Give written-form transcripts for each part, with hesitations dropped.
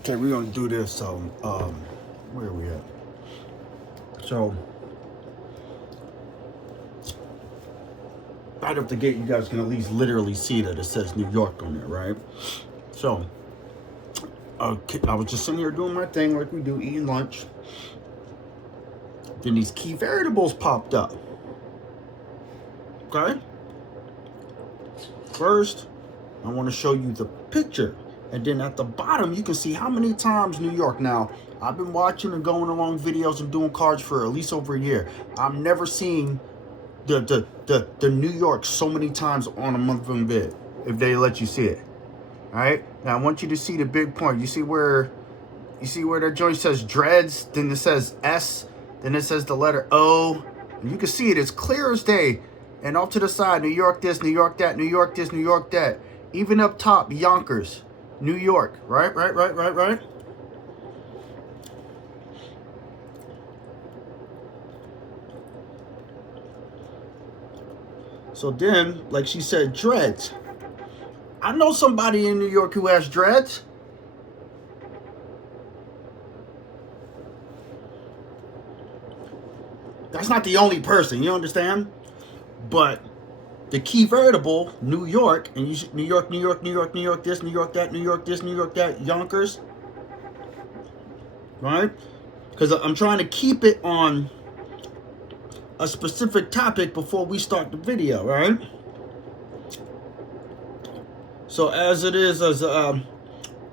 Okay, we're gonna do this. So, where are we at? So, right up the gate, you guys can at least literally see that it says New York on there, right? So, I was just sitting here doing my thing like we do, eating lunch. Then these key variables popped up. Okay? First, I want to show you the picture. And then at the bottom, you can see how many times New York. Now, I've been watching and going along videos and doing cards for at least over a year. I've never seen the New York so many times on a monthly vid, if they let you see it. All right? Now, I want you to see the big point. You see where that joint says dreads, then it says S, then it says the letter O. And you can see it. It's clear as day. And off to the side, New York this, New York that, New York this, New York that. Even up top, Yonkers, New York. Right? So then, like she said, dreads. I know somebody in New York who has dreads. That's not the only person, you understand? But the key variable, New York, and you New York this, New York that, New York this, New York that, Yonkers. Right? Because I'm trying to keep it on a specific topic before we start the video, right? So as it is, as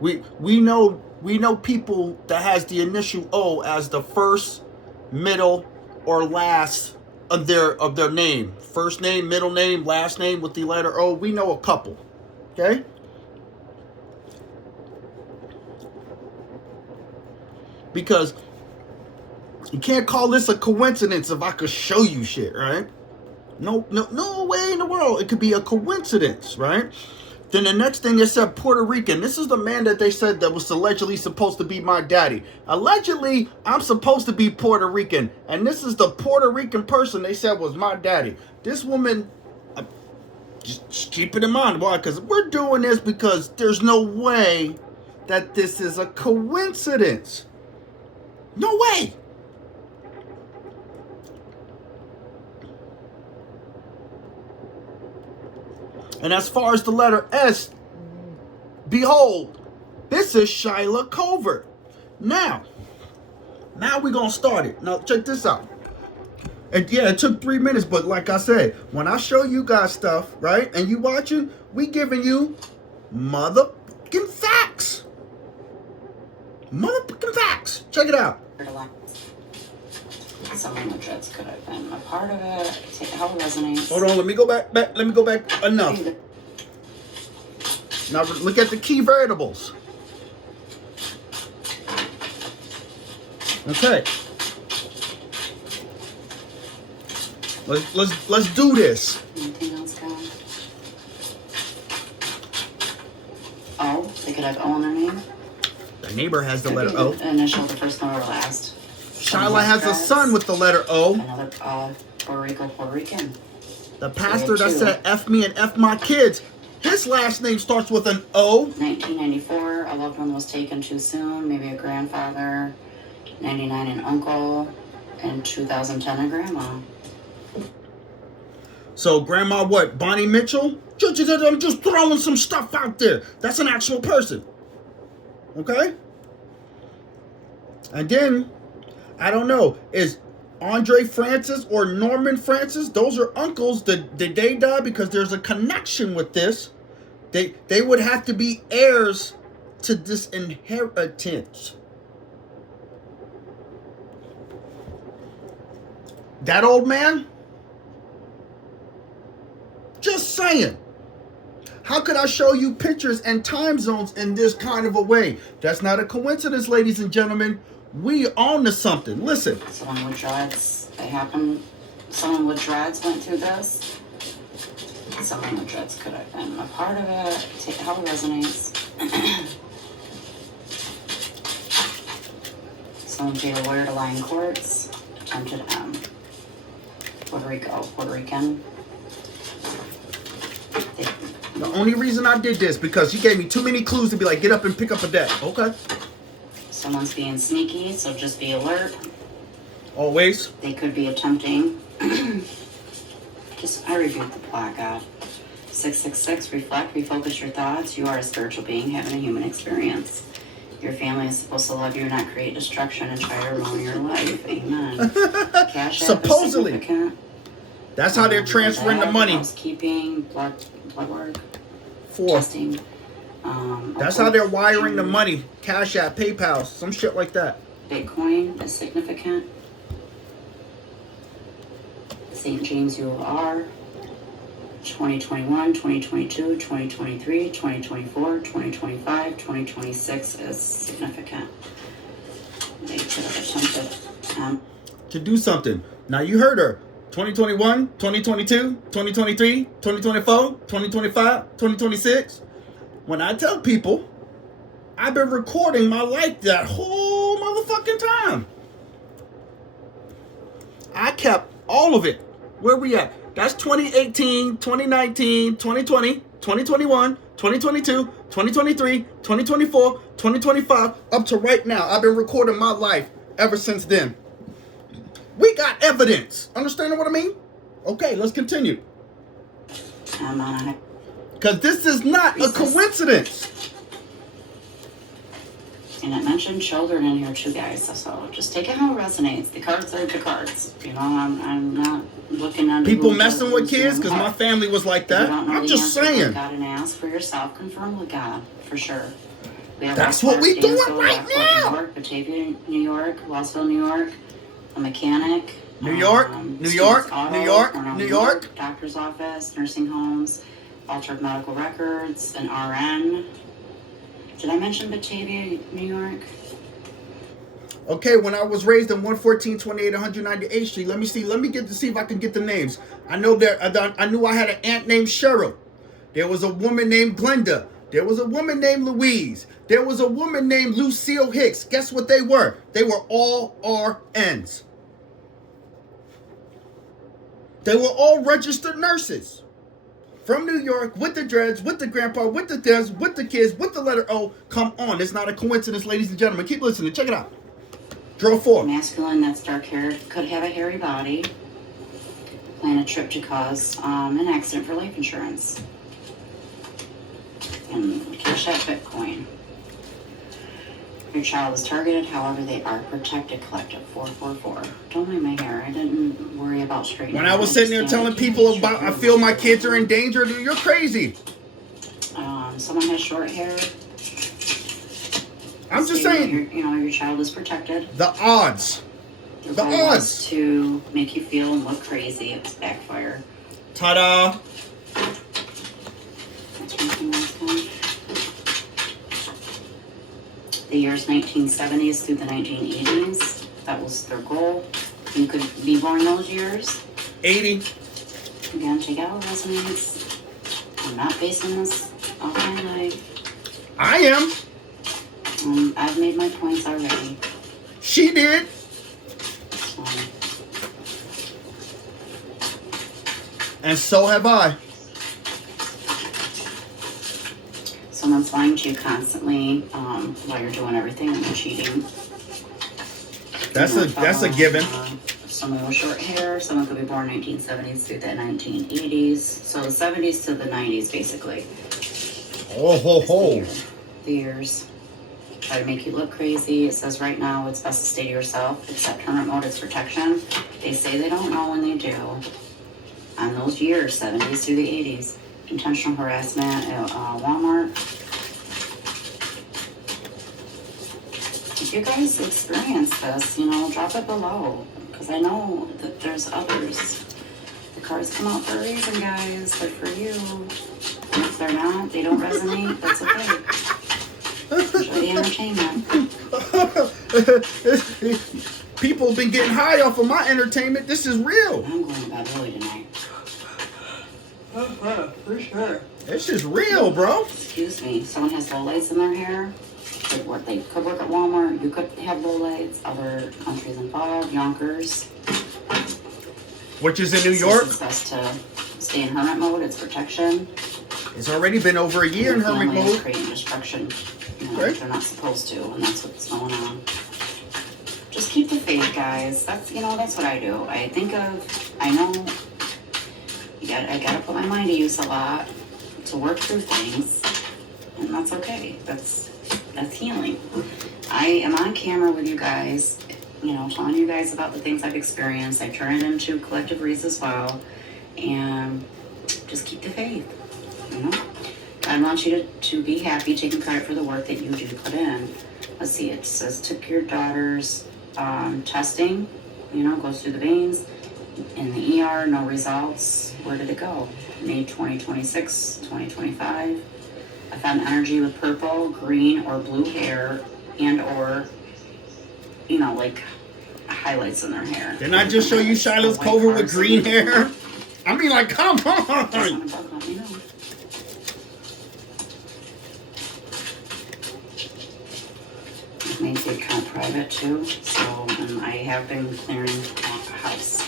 we know people that has the initial O as the first, middle, or last of their name. First name, middle name, last name with the letter O. We know a couple. Okay? Because you can't call this a coincidence if I could show you shit, right? No way in the world it could be a coincidence, right? Then the next thing they said Puerto Rican. This is the man that they said that was allegedly supposed to be my daddy. Allegedly, I'm supposed to be Puerto Rican. And this is the Puerto Rican person they said was my daddy. This woman, just keep it in mind. Why? Because we're doing this because there's no way that this is a coincidence. No way. And as far as the letter S, behold, this is Shyla Covert. Now we're going to start it. Now, check this out. And yeah, it took 3 minutes, but like I said, when I show you guys stuff, right, and you watching, we giving you motherfucking facts. Motherfucking facts. Check it out. Something the dreads could have been a part of it. How it resonates. Hold on, let me go back. Let me go back enough. Now look at the key variables. Okay. Let's do this. Anything else, guys? O. They could have O in their name. The neighbor has the letter O. Initial, the first one or last. Shyla has a son with the letter O. Another Puerto Rican. The pastor that said F me and F my kids, his last name starts with an O. 1994, a loved one was taken too soon, maybe a grandfather. 99, an uncle. And 2010, a grandma. So grandma what? Bonnie Mitchell? I'm just throwing some stuff out there. That's an actual person. Okay? And then, I don't know, is Andre Francis or Norman Francis, those are uncles. Did they die? Because there's a connection with this. They would have to be heirs to this inheritance. That old man? Just saying. How could I show you pictures and time zones in this kind of a way? That's not a coincidence, ladies and gentlemen. We on to something. Listen. Someone with dreads, they happen. Someone with dreads went through this. Someone with dreads could have been a part of it. How it resonates. Someone paid a lawyer to lie in courts. Attempted M. Puerto Rican. The only reason I did this because you gave me too many clues to be like, get up and pick up a deck. Okay. Someone's being sneaky, so just be alert. Always. They could be attempting. I rebuke the black God. 666, reflect, refocus your thoughts. You are a spiritual being having a human experience. Your family is supposed to love you, not create destruction and try to ruin your life. Amen. Cash Supposedly. That's how they're transferring the money. Housekeeping, blood work. 4. Testing. That's how they're wiring the money. Cash App, PayPal, some shit like that. Bitcoin is significant. St. James UR. 2021, 2022, 2023, 2024, 2025, 2026 is significant. They could have attempted to do something. Now you heard her. 2021, 2022, 2023, 2024, 2025, 2026. When I tell people, I've been recording my life that whole motherfucking time. I kept all of it. Where we at? That's 2018, 2019, 2020, 2021, 2022, 2023, 2024, 2025, up to right now. I've been recording my life ever since then. We got evidence. Understanding what I mean? Okay, let's continue. Because this is not a coincidence. And it mentioned children in here too, guys. So just take it how it resonates. The cards are the cards. You know, I'm not looking under people messing with kids because my family was like that. I'm just saying. God and ask for yourself. Confirm with God for sure. That's what we doing right now. New York, Batavia, New York, Wellsville, New York. A mechanic. New York, New York, New York, New York. Doctor's office, nursing homes, altered medical records, an RN. Did I mention Batavia, New York? Okay, when I was raised in 114, 28, 198th Street, let me see if I can get the names. I know I knew I had an aunt named Cheryl. There was a woman named Glenda. There was a woman named Louise. There was a woman named Lucille Hicks. Guess what they were? They were all RNs. They were all registered nurses. From New York, with the dreads, with the grandpa, with the desk, with the kids, with the letter O. Come on, it's not a coincidence, ladies and gentlemen. Keep listening. Check it out. Draw 4. Masculine, that's dark hair, could have a hairy body. Plan a trip to cause an accident for life insurance. And cash out Bitcoin. Your child is targeted, however, they are protected. Collective 444. Don't mind my hair. I didn't worry about straightening. When I was sitting there telling people about, I feel my kids are in danger, you're crazy. Someone has short hair. I'm just saying. Your child is protected. The odds. The odds to make you feel and look crazy. It's backfire. Ta-da. That's from last time. The years 1970s through the 1980s. That was their goal. You could be born those years. 80. Again, take out the resonates. I'm not basing this off my life. I am. I've made my points already. She did. And so have I. Someone's lying to you constantly while you're doing everything and you're cheating. That's a given. Someone with short hair. Someone could be born 1970s through the 1980s. So the 70s to the 90s, basically. Oh, ho, ho. The years. Try to make you look crazy. It says right now it's best to stay to yourself. Accept hermit mode as protection. They say they don't know when they do. On those years, 70s through the 80s. Intentional harassment at Walmart. If you guys experience this, drop it below. Because I know that there's others. The cards come out for a reason, guys. They're for you. And if they're not, they don't resonate, that's okay. Enjoy the entertainment. People have been getting high off of my entertainment. This is real. I'm going to bed early tonight. For sure. This is real, bro. Excuse me. Someone has low lights in their hair. They could work at Walmart. You could have low lights. Other countries involved. Yonkers. Which is in New York. It's best to stay in hermit mode. It's protection. It's already been over a year in hermit mode. Creating destruction. You know, they're not supposed to, and that's what's going on. Just keep the faith, guys. That's, you know, that's what I do. I know I gotta put my mind to use a lot to work through things, and that's okay. That's healing. I am on camera with you guys, you know, telling you guys about the things I've experienced. I turn it into collective reads as well, and just keep the faith, you know. God wants you to be happy, taking credit for the work that you do put in. Let's see, it says took your daughter's testing, you know, goes through the veins. In the ER, no results. Where did it go? May 2026, 2025. I found energy with purple, green, or blue hair, and or, you know, like highlights in their hair. Didn't I just show you Shiloh's cover with green hair? I mean, like, come on. Made the account private too, so and I have been clearing out the house.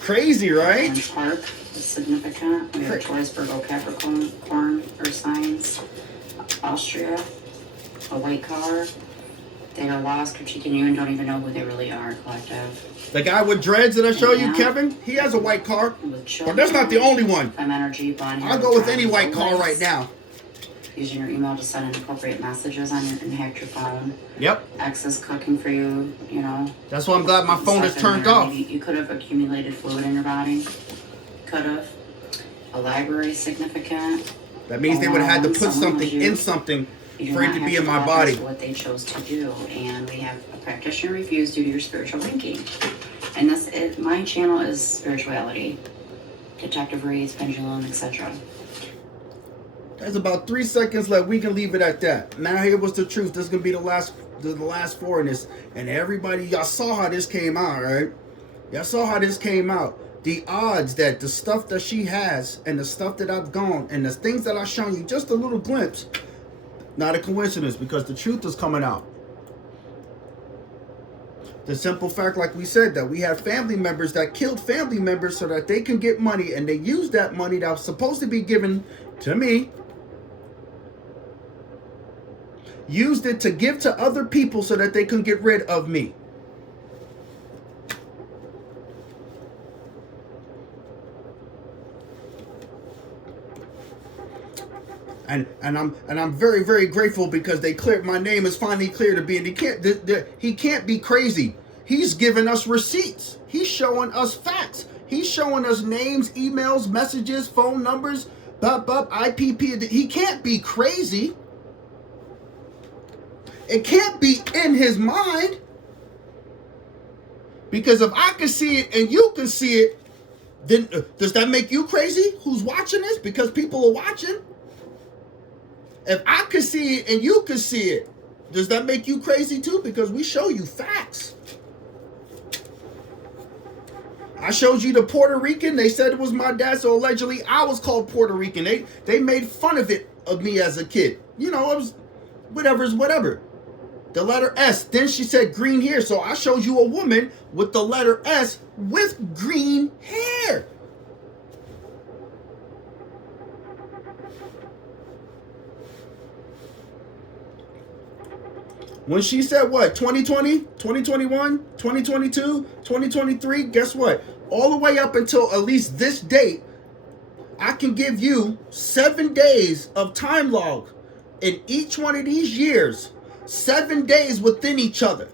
Crazy, right? Orange Park is significant. We have Taurus, Virgo, Capricorn, Earth signs. Austria, a white car. They are lost, critiquing you, and don't even know who they really are. Collective. The guy with dreads that I show you, Kevin, he has a white car. But that's not the only one. Energy, I'll go with any white car right now. Using your email to send inappropriate messages on and hack your phone. Yep. Excess cooking for you, you know. That's why I'm glad my phone is turned off. Maybe you could have accumulated fluid in your body. Could have. A library significant. That means they would have had to put something in something for it to be in my body. What they chose to do, and we have a practitioner refused due to your spiritual thinking. And my channel is spirituality, detective reads, pendulum, etc. There's about 3 seconds left. We can leave it at that. Now here was the truth. This is gonna be the last four in this. And everybody, y'all saw how this came out, right? Y'all saw how this came out. The odds that the stuff that she has and the stuff that I've gone and the things that I've shown you, just a little glimpse, not a coincidence, because the truth is coming out. The simple fact, like we said, that we have family members that killed family members so that they can get money, and they use that money that was supposed to be given to me, used it to give to other people so that they can get rid of me. And I'm very, very grateful because they cleared, my name is finally clear to be, and he can't be crazy. He's giving us receipts. He's showing us facts. He's showing us names, emails, messages, phone numbers, IPP. He can't be crazy. It can't be in his mind. Because if I can see it and you can see it, then does that make you crazy? Who's watching this? Because people are watching. If I can see it and you can see it, does that make you crazy too? Because we show you facts. I showed you the Puerto Rican. They said it was my dad, so allegedly I was called Puerto Rican. They made fun of me as a kid. You know, it was whatever's whatever. The letter S. Then she said green hair. So I showed you a woman with the letter S with green hair. When she said what? 2020, 2021, 2022, 2023, guess what? All the way up until at least this date, I can give you 7 days of time log in each one of these years. 7 days within each other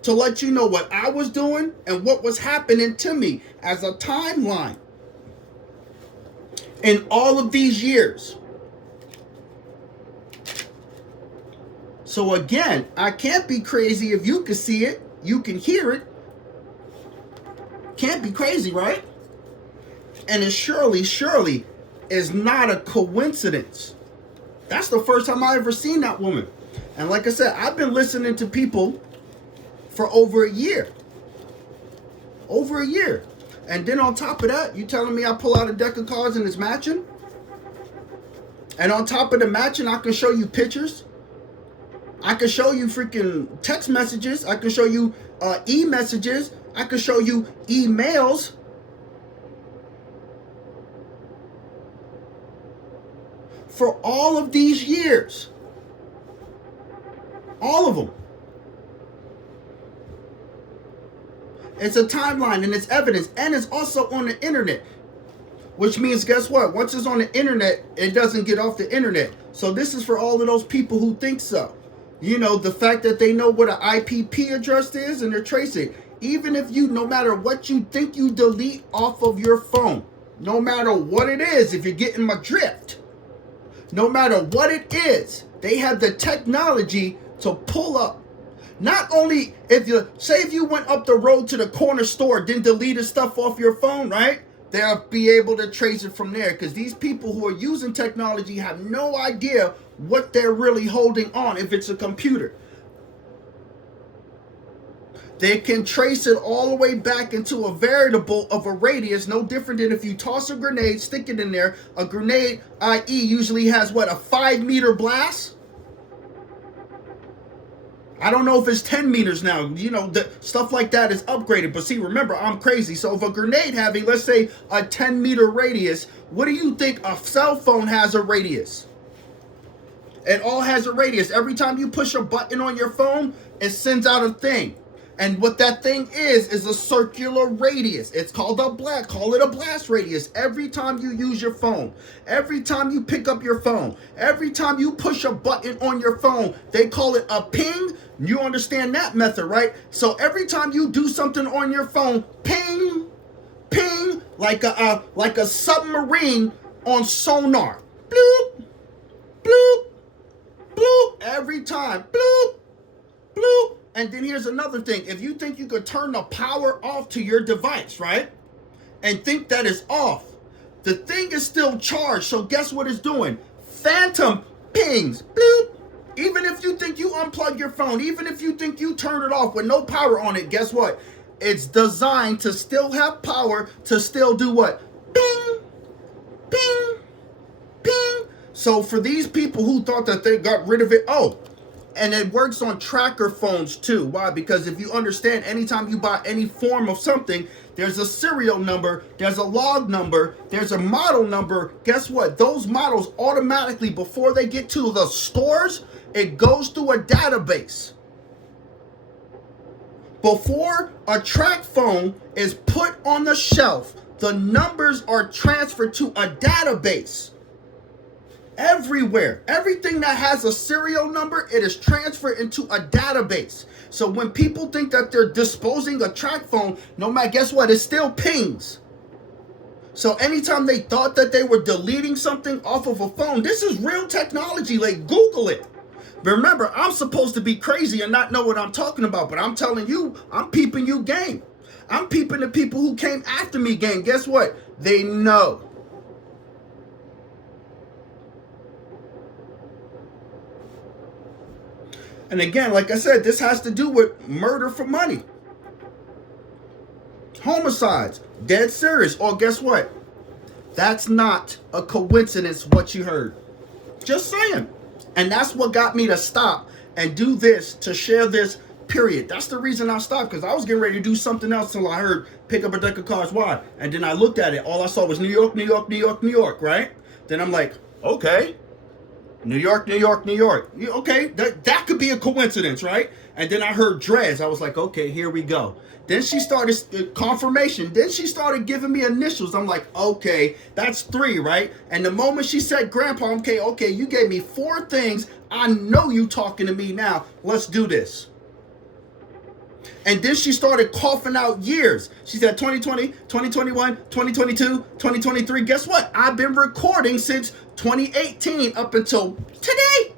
to let you know what I was doing and what was happening to me as a timeline in all of these years. So again, I can't be crazy if you can see it, you can hear it. Can't be crazy, right? And it surely is not a coincidence. That's the first time I ever seen that woman. And like I said, I've been listening to people for over a year. Over a year. And then on top of that, you telling me I pull out a deck of cards and it's matching? And on top of the matching, I can show you pictures. I can show you freaking text messages. I can show you e-messages. I can show you emails. for all of these years. All of them. It's a timeline and it's evidence, and it's also on the internet. Which means, guess what? Once it's on the internet, it doesn't get off the internet. So this is for all of those people who think so. You know, the fact that they know what an IPP address is and they're tracing. Even if you, no matter what you think you delete off of your phone, no matter what it is, if you're getting my drift, no matter what it is, they have the technology to pull up. Not only if you went up the road to the corner store, then deleted stuff off your phone, right? They'll be able to trace it from there, because these people who are using technology have no idea what they're really holding on if it's a computer. They can trace it all the way back into a variable of a radius, no different than if you toss a grenade, stick it in there. A grenade, i.e., usually has what, a 5-meter blast? I don't know if it's 10 meters now. You know, stuff like that is upgraded. But see, remember, I'm crazy. So if a grenade having, let's say, a 10-meter radius, what do you think a cell phone has a radius? It all has a radius. Every time you push a button on your phone, it sends out a thing. And what that thing is a circular radius. It's called call it a blast radius. Every time you use your phone, every time you pick up your phone, every time you push a button on your phone, they call it a ping. You understand that method, right? So every time you do something on your phone, ping, ping, like a submarine on sonar. Bloop, bloop, bloop, every time. Bloop, bloop. And then here's another thing. If you think you could turn the power off to your device, right? And think that is off, the thing is still charged. So guess what it's doing? Phantom pings. Bloop. Even if you think you unplug your phone, even if you think you turn it off with no power on it, guess what? It's designed to still have power, to still do what? Ping, ping, ping. So for these people who thought that they got rid of it, and it works on tracker phones too. Why? Because if you understand, anytime you buy any form of something, there's a serial number, there's a log number, there's a model number. Guess what? Those models automatically, before they get to the stores, it goes through a database. Before a track phone is put on the shelf, the numbers are transferred to a database. Everywhere. Everything that has a serial number, it is transferred into a database. So when people think that they're disposing a track phone, no matter, guess what? It still pings. So anytime they thought that they were deleting something off of a phone, this is real technology. Like, Google it. But remember, I'm supposed to be crazy and not know what I'm talking about. But I'm telling you, I'm peeping you game. I'm peeping the people who came after me game. Guess what? They know. And again, like I said, this has to do with murder for money. Homicides. Dead serious. Or guess what? That's not a coincidence what you heard. Just saying. And that's what got me to stop and do this, to share this, period. That's the reason I stopped, because I was getting ready to do something else till I heard pick up a deck of cards. Why? And then I looked at it. All I saw was New York, New York, New York, New York, right? Then I'm like, okay. New York, New York, New York. Okay, that could be a coincidence, right? And then I heard Dreads. I was like, okay, here we go. Then she started confirmation. Then she started giving me initials. I'm like, okay, that's 3, right? And the moment she said grandpa, okay, you gave me 4 things. I know you talking to me now. Let's do this. And then she started coughing out years. She said 2020, 2021, 2022, 2023. Guess what? I've been recording since 2018 up until today.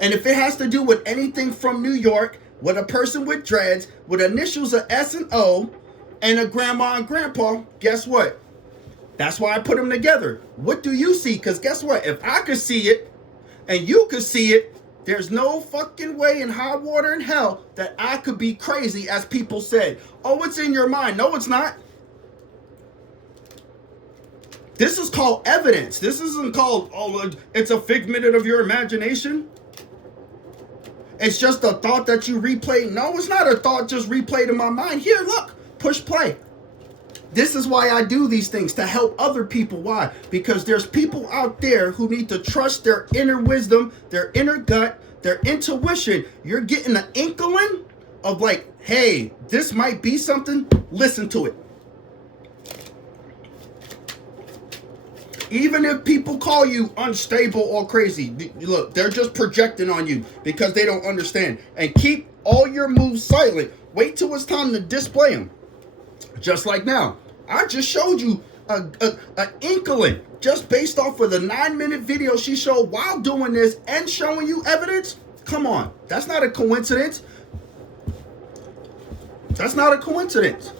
And if it has to do with anything from New York, with a person with dreads, with initials of S and O, and a grandma and grandpa, guess what? That's why I put them together. What do you see? Because guess what? If I could see it and you could see it, there's no fucking way in high water in hell that I could be crazy, as people said. Oh, it's in your mind. No, it's not. This is called evidence. This isn't called, it's a figment of your imagination. It's just a thought that you replay. No, it's not a thought just replayed in my mind. Here, look. Push play. This is why I do these things, to help other people. Why? Because there's people out there who need to trust their inner wisdom, their inner gut, their intuition. You're getting an inkling of like, hey, this might be something. Listen to it. Even if people call you unstable or crazy, look, they're just projecting on you because they don't understand. And keep all your moves silent. Wait till it's time to display them. Just like now. I just showed you an inkling just based off of the 9-minute video she showed while doing this and showing you evidence. Come on. That's not a coincidence. That's not a coincidence.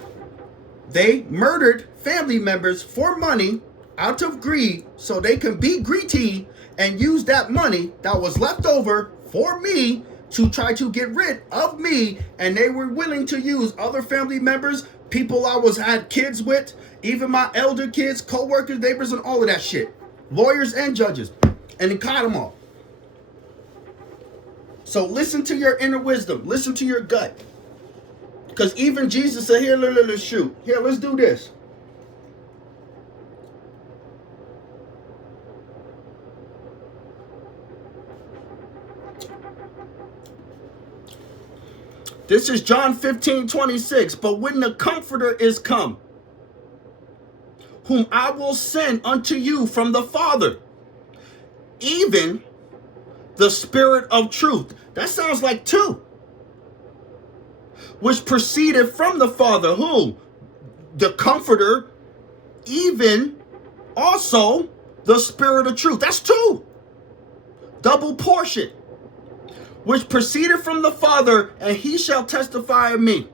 They murdered family members for money out of greed so they can be greedy and use that money that was left over for me to try to get rid of me. And they were willing to use other family members, people I had kids with, even my elder kids, co-workers, neighbors, and all of that shit. Lawyers and judges. And they caught them all. So listen to your inner wisdom. Listen to your gut. Because even Jesus said, here, let's shoot. Here, let's do this. This is John 15:26. But when the Comforter is come, whom I will send unto you from the Father, even the Spirit of truth. That sounds like two. Which proceedeth from the Father. Who? The Comforter, even also the Spirit of truth. That's two. Double portion. Which proceeded from the Father, and he shall testify of me.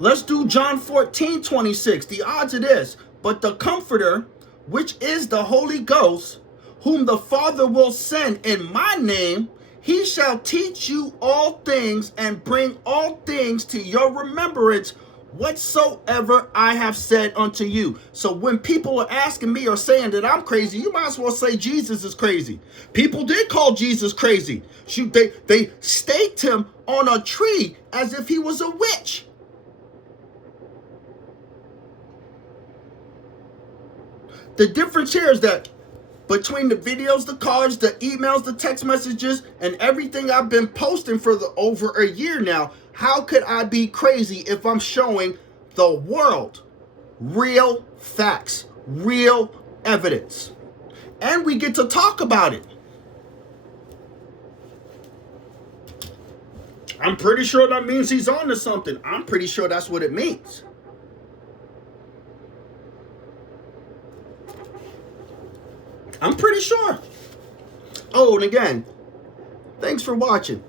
Let's do John 14:26. The odds of this. But the Comforter, which is the Holy Ghost, whom the Father will send in my name, he shall teach you all things and bring all things to your remembrance, whatsoever I have said unto you. So when people are asking me or saying that I'm crazy, you might as well say Jesus is crazy. People did call Jesus crazy. They staked him on a tree as if he was a witch. The difference here is that between the videos, the cards, the emails, the text messages, and everything I've been posting for over a year now, how could I be crazy if I'm showing the world real facts, real evidence? And we get to talk about it. I'm pretty sure that means he's on to something. I'm pretty sure that's what it means. I'm pretty sure. Oh, and again, thanks for watching.